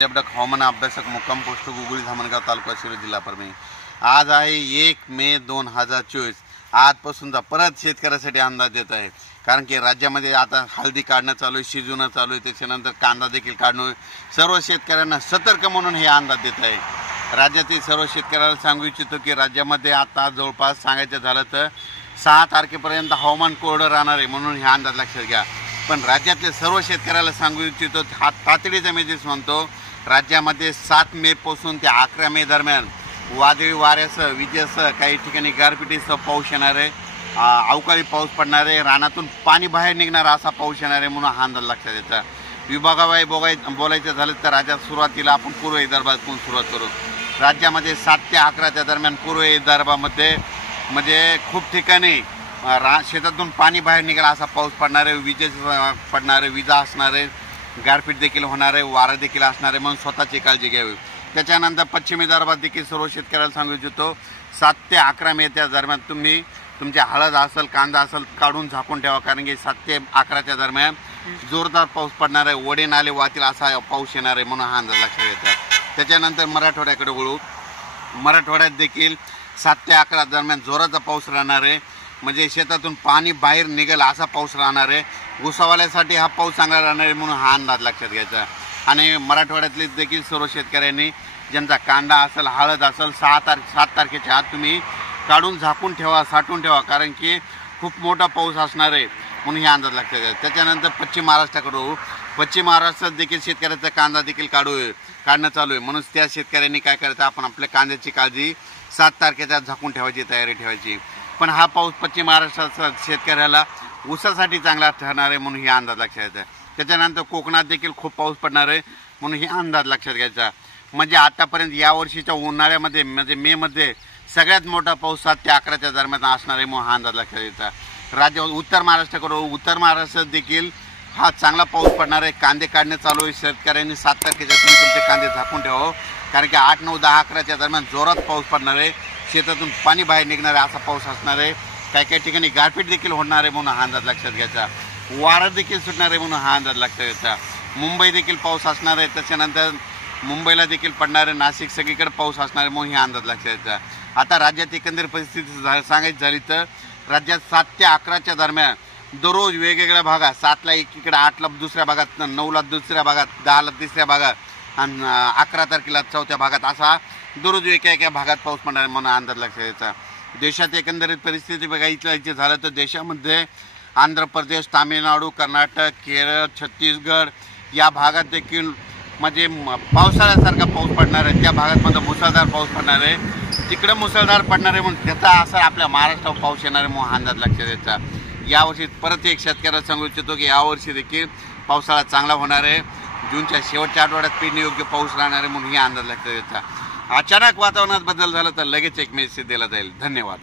जबडक हवामान अभ्यासक मुक्काम पोस्ट गुगळी धामणगाव तालुका शिरूर जिल्हा परभणी। आज आहे 1 मे 2024। आजपासूनचा परत शेतकऱ्यासाठी अंदाज देत आहे, कारण की राज्यामध्ये आता हळदी काढणं चालू आहे, शिजवणं चालू आहे, त्याच्यानंतर कांदा देखील काढणं। सर्व शेतकऱ्यांना सतर्क म्हणून हे अंदाज देत आहे। राज्यातील सर्व शेतकऱ्यांना सांगू इच्छितो की राज्यामध्ये आता जवळपास सांगायचं झालं तर 6 तारखेपर्यंत हवामान कोरडं राहणार आहे, म्हणून हे अंदाज लक्षात घ्या। पण राज्यातले सर्व शेतकऱ्याला सांगू इच्छितो, हा तातडीचा मेसेज म्हणतो, राज्यामध्ये 7 मे पासून ते 11 मे दरम्यान वादळी वाऱ्यासह विजेसह काही ठिकाणी गारपिटीसह पाऊस येणार आहे, अवकाळी पाऊस पडणार आहे, रानातून पाणी बाहेर निघणार असा पाऊस येणार आहे, म्हणून हा अंदाज लक्षात येतो। विभागावाई बोलायचं झालं तर राज्यात सुरुवातीला आपण पूर्व विदर्भातून सुरुवात करू। राज्यामध्ये 7 ते 11च्या दरम्यान पूर्व विदर्भामध्ये म्हणजे खूप ठिकाणी शेतातून पाणी बाहेर निघेल असा पाऊस पडणार आहे, विजेस पडणार आहे, विजा असणार आहे, गारपीट देखील होणार आहे, वारा देखील असणार आहे, म्हणून स्वतःची काळजी घ्यावी। त्याच्यानंतर पश्चिम विदर्भात देखील सर्व शेतकऱ्याला सांगू इच्छितो, 7 ते 11 मे त्या दरम्यान तुम्ही तुमच्या हळद असेल, कांदा असेल काढून झाकून ठेवा, कारण की 7 ते 11च्या दरम्यान जोरदार पाऊस पडणार आहे, ओढे नाले वाहतील असा पाऊस येणार आहे, म्हणून हा अंदाज लक्षात येतो। त्याच्यानंतर मराठवाड्याकडे वळू। मराठवाड्यात देखील 7 ते 11 दरम्यान जोराचा पाऊस राहणार आहे, म्हणजे शेतातून पाणी बाहेर निघेल असा पाऊस राहणार आहे। ऊसावाल्यासाठी हा पाऊस चांगला राहणार आहे, म्हणून हा अंदाज लक्षात घ्यायचा। आणि मराठवाड्यातले देखील सर्व शेतकऱ्यांनी ज्यांचा कांदा असेल, हळद असेल, 7 तारखेच्या आत तुम्ही काढून झाकून ठेवा, साठवून ठेवा, कारण की खूप मोठा पाऊस असणार आहे, म्हणून हे अंदाज लक्षात घ्यायचा। त्याच्यानंतर पश्चिम महाराष्ट्राकडे पश्चिम महाराष्ट्रात देखील शेतकऱ्याचा कांदा देखील काढणं चालू आहे, म्हणून त्या शेतकऱ्यांनी काय करायचं, आपण आपल्या कांद्याची काळजी 7 तारखेच्या झाकून ठेवायची, तयारी ठेवायची। पण हा पाऊस पश्चिम महाराष्ट्राचा शेतकऱ्याला ऊसासाठी चांगला ठरणार आहे, म्हणून हे अंदाज लक्षात घ्यायचा। त्याच्यानंतर कोकणात देखील खूप पाऊस पडणार आहे, म्हणून हे अंदाज लक्षात घ्यायचा। म्हणजे आतापर्यंत यावर्षीच्या उन्हाळ्यामध्ये म्हणजे मेमध्ये सगळ्यात मोठा पाऊस 7 ते 11च्या दरम्यान असणार आहे, म्हणून हा अंदाज लक्षात घ्यायचा। राज्य उत्तर महाराष्ट्रात देखील हा चांगला पाऊस पडणार आहे, कांदे काढणे चालू आहे। शेतकऱ्यांनी 7 तारखेच्या तुम्ही तुमचे कांदे झाकून ठेवा, कारण की 8, 9, 10, 11च्या दरम्यान जोरात पाऊस पडणार आहे, शेतातून पाणी बाहेर निघणार आहे असा पाऊस असणार आहे। काही ठिकाणी गारपीट देखील होणार आहे, म्हणून हा अंदाज लक्षात घ्यायचा। वारा देखील सुटणार आहे, म्हणून हा अंदाज लक्षात घ्यायचा। मुंबई देखील पाऊस असणार आहे, त्याच्यानंतर मुंबईला देखील पडणार आहे, नाशिक सगळीकडे पाऊस असणार आहे, म्हणून हा अंदाज लक्षात घ्यायचा। आता राज्यात एकंदरीत परिस्थिती सांगायची झाली तर राज्यात 7 ते 11च्या दरम्यान दररोज वेगवेगळ्या भागात 7ला एकीकडे, 8ला दुसऱ्या भागात, 9ला दुसऱ्या भागात, 10ला तिसऱ्या भागात आणि 11 तारखेला चौथ्या भागात असा दररोज एका भागात पाऊस पडणार, म्हणून अंदाज लक्षात घ्यायचा। देशात एकंदरीत परिस्थिती बघायची झालं तर देशामध्ये आंध्र प्रदेश, तामिळनाडू, कर्नाटक, केरळ, छत्तीसगड या भागात देखील म्हणजे पावसाळ्यासारखा पाऊस पडणार आहे। त्या भागात मुसळधार पाऊस पडणार आहे, तिकडे मुसळधार पडणार आहे, म्हणून त्याचा असर आपल्या महाराष्ट्रावर पाऊस येणार आहे, म्हणून अंदाज लक्षात घ्यायचा। यावर्षी परत एक शेतकऱ्याला सांगू इच्छितो की यावर्षी देखील पावसाळा चांगला होणार आहे, जूनच्या शेवटच्या आठवड्यात पेरणीयोग्य पाऊस राहणार आहे, म्हणून हे अंदाज लक्षात घ्यायचा। अचानक वातावरणात बदल झाला तर लगेच एक मेसेज दिला जाईल। धन्यवाद।